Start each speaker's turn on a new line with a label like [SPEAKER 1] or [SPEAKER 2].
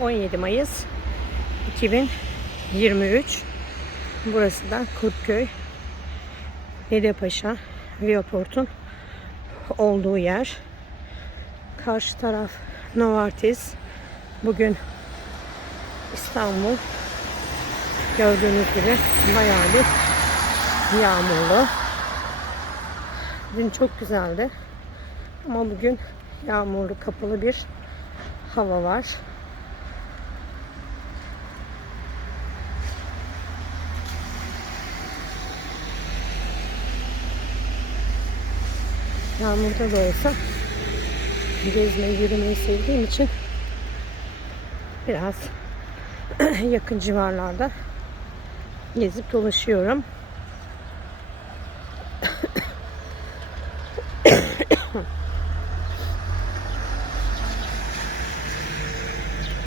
[SPEAKER 1] 17 Mayıs 2023. Burası da Kurtköy Dedepaşa Viaport'un olduğu yer. Karşı taraf Novartis. Bugün İstanbul gördüğünüz gibi bayağı bir yağmurlu. Dün çok güzeldi. Ama bugün yağmurlu kapalı bir hava var. yağmurda da olsa gezmeyi, yürümeyi sevdiğim için biraz yakın civarlarda gezip dolaşıyorum.